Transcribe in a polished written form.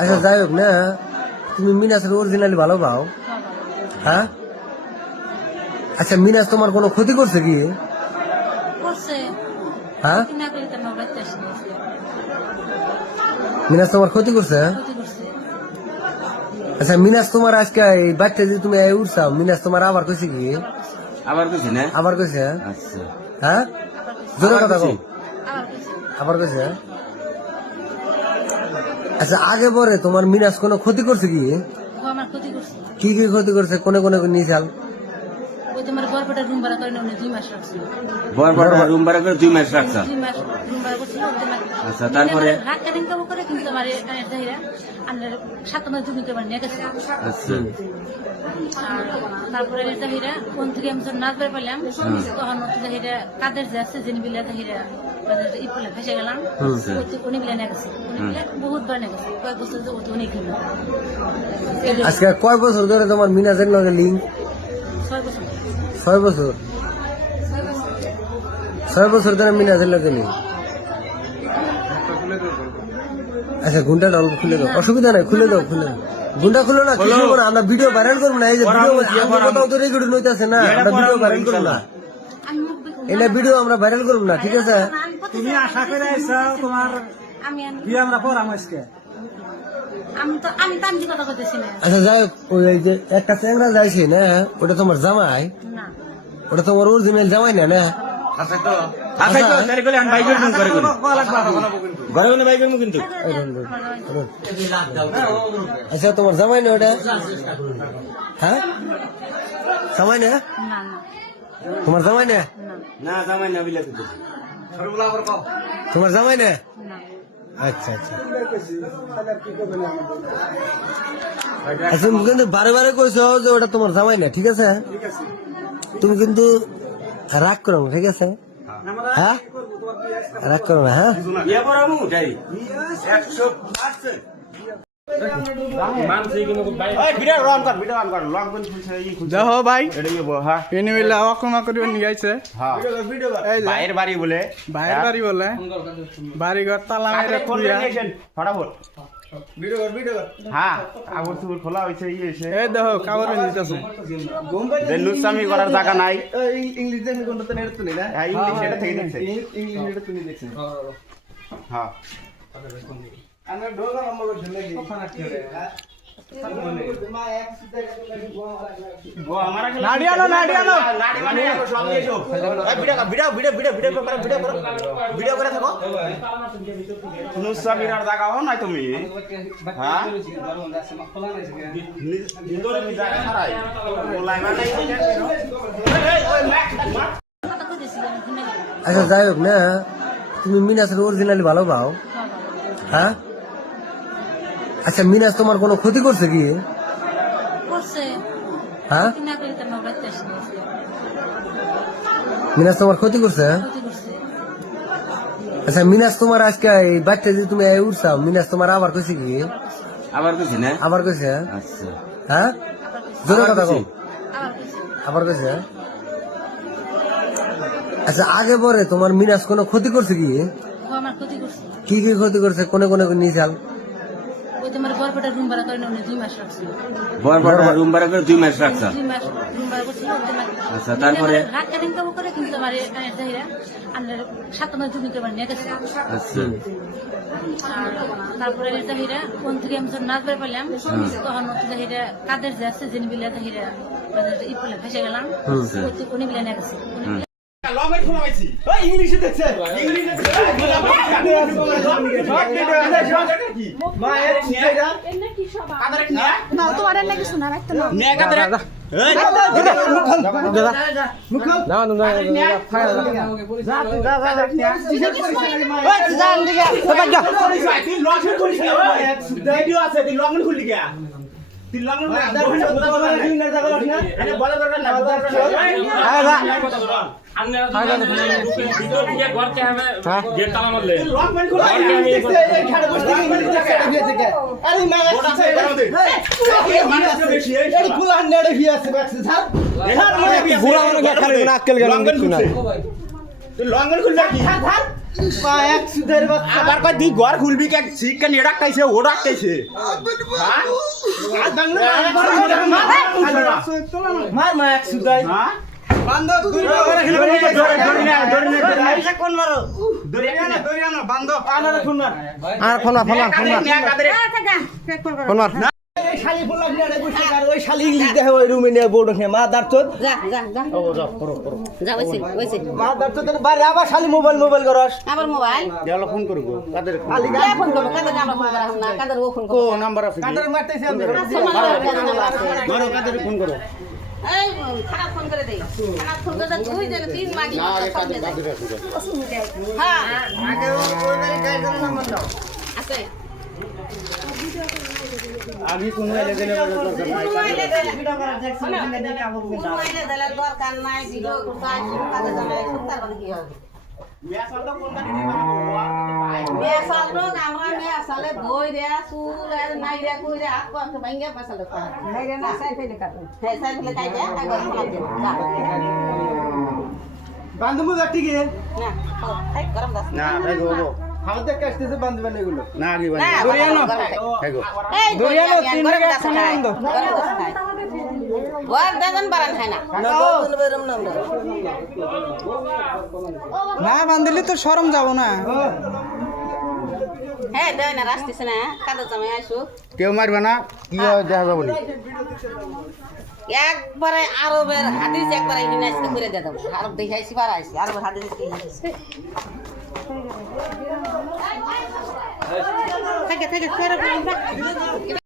আচ্ছা যাই হোক না, তুমি মিনাসের অরিজিনালি ভালো পাও? হ্যাঁ। আচ্ছা মিনাস তোমার কোনো ক্ষতি করছে কি? হ্যাঁ, মিনাস তোমার ক্ষতি করছে? আচ্ছা মিনাস তোমার আজকে এই বাচ্চা যে তুমি উঠছাও, মিনাস তোমার আবার কইছে কি? আবার কইছি না? আবার কইছে? আচ্ছা। হ্যাঁ, জোরে কথা কও। আবার কইছে? আচ্ছা আগে পরে তোমার মিনাস কোনো ক্ষতি করছে কি? কি কি ক্ষতি করছে? কোনে কোনে নিয়েছাল? বরপটা রুম ভাড়া করে 2 মাস রাখছা। আচ্ছা তারপরে তারপরে কোন থেকে আমি নাচ বের পেলাম তখন কাদের যে আছে জিনিস ফেসে গেলাম উনি বিলে গেছে বহুত বার গেছে কয়েক বছর উনি কিনলো। আজকে কয় বছর ধরে তোমার মিনাজের লগে লিঙ্ক? 6 বছর। 6 বছর? 6 বছর ধরে মিনাজের লগে লিঙ্ক। আচ্ছা ঘুমটাটা অল্প খুলে দাও, অসুবিধা নাই, খুলে দাও, খুলে দাও। ঘুমটা খুলো না, কিছু না, আমরা ভিডিও ভাইরাল করবো না। এই যে কোথাও তো রেকর্ডিং হইতেছে না, আমরা ভিডিও ভাইরাল করবো না। এটা ভিডিও আমরা ভাইরাল করবো না, ঠিক আছে? তুমি আশা করে আইছো তোমার বিয়ে আমরা পড়াম আজকে। আচ্ছা যাই হোক, ওই যে একটা চ্যাংরা যাইছে না, ওটা তোমার জামাই? ওটা তোমার অরিজিনাল জামাই না? না আচ্ছা তো আচ্ছা তো তারে কইলে আমি বাইকের ফোন করে করি ঘরে গেলে বাইকের মুখ কিন্তু। আচ্ছা তোমার জামাই না ওটা? হ্যাঁ জামাই না? তোমার জামাই না? না জামাই না বিলে কিন্তু তোমার জামাই না? আচ্ছা আচ্ছা আচ্ছা, তুমি কিন্তু বারে বারে কইছো যে ওটা তোমার জামাই না, ঠিক আছে? তুমি কিন্তু রাগ করো না, ঠিক আছে? হ্যাঁ রাগ করো না। হ্যাঁ বিয়ে পড়ামু যাই 100%। দেখো ভাই এনে মিলে অকমা করিব নিগাইছে বাইরের বাড়ি বলে বাইরের বাড়ি বলে বাড়ি ঘর তালা মেরে খুলিয়া ফটাফট হ্যাঁ কাগজ চুপড় খোলা হয়েছে এই দেখো কাগজ দিতেছে লুচ্চামি করার জায়গা নাই। ইংলিশ দেখে কোনটা তো নেড়ে তুলি না ইংলিশ এটা থেকে দেখছে ইংলিশ নেড়ে তুলি দেখছে হ্যাঁ আমি ঢোকা নম্বর করে ঢেলে ওখানে কি রে নাডিয়ানো ভিডিও করে থাকো নুসামিরার জায়গা হও নাই তুমি হ্যাঁ আচ্ছা যাই হোক না, তুমি মিনাসের অরিজিনালি ভালো পাও? হ্যাঁ। আচ্ছা মিনাস তোমার কোনো ক্ষতি করছে কি? হ্যাঁ মিনাস তোমার ক্ষতি করছে? আচ্ছা মিনাস তোমার আজকে এই বাচ্চা যে তুমি উঠছাও, মিনাস তোমার আবার কইছে কি? আবার কইছি না? আবার কইছে? আচ্ছা। হ্যাঁ জোরে কথা কও। আবার কইছে? আচ্ছা আগে পরে তোমার মিনাস কোনো ক্ষতি করছে কি? কি কি ক্ষতি করছে? কোনে কোনে নিয়েছাল? বরপটা রুম ভাড়া করে 2 মাস রাখছে। বরপটা রুম ভাড়া করে 2 মাস রাখছা। আচ্ছা তারপরে আচ্ছা তারপরে কোন থেকে আমি নাচ বের পেলাম তখন কাদের যে আছে জিনিস ফেসে গেলাম উনি বিলে গেছে। ইংলিশে দেখছে না তোমার লাগে শোনা রাখতে না লঙ্গন খুললে আবার কই দি ঘর খুলবি কে চিকেন এডা খাইছে ওডা খাইছে মার মা এক সুদাই বান্ধব দুই কোন মারো দরিয়ানা বান্ধব আর ফোন মার শালি ফুল লাগি আরে বসে আর ওই শালি ইংলিশ দেখে ওই রুমে নিয়ে বোর্ড নিয়ে মা দাঁড়তো যা ওইছে মা দাঁড়তো তোর বাড়ি আবার শালি মোবাইল করস আবার মোবাইল দেওয়ালা ফোন করবো কাদের খালি কে ফোন করবো কাদের আমরা ফোন করা না কাদের ও ফোন কো করবো নাম্বার আছে কি? কাদের মারতেছি আমি মারো কাদের ফোন করো এই খারাপ ফোন করে দেই খারাপ ফোন করে তুই যেন 3 মাস হ্যাঁ আগে ওই বাড়ি গাড়ি করে নাম্বার দাও আছে আমি কোন এলে দিলে দরকার নাই মোবাইলে দিলে দরকার নাই ভিডিও করতে আসি কাদের জানাই সুতার বাকি কি হবে মেসাল লোক আমরা মেসালে বই রে চুল আর নাই রে কই রে হাত পা ভাঙ্গা পেছালে নাই রে না সাই ফেলে কাটে হ্যাঁ সাই ফেলে কাটে একবার ফোন দে যা বান্ধব গাটি গে না ও এই গরম দাস না ভাই গো হালতে কাটতেছে বান্ধব এগুলো না আগে ভাই না দরিয়ানো। ভাই গো এই দরিয়ানো, তিন গরম টাকা দাস খানা খায় বন্ধ। গরম দাস খায় ওয়ার দাদন বারান খায় না না বলতে বেরম না আমরা না বান্ধিলে তো শরম যাব না হ্যাঁ দেয় না রাস্তিছে না কাদের জামাই আইসু কেউ মারবে না কি হয় দেখা যাবে বলি একবারে আরবের হাদিস একবারে হিনাইতে করে দিয়ে দেবো আরব দেখাইছি বার আইছি আরবের হাদিস কি থাকে থাকে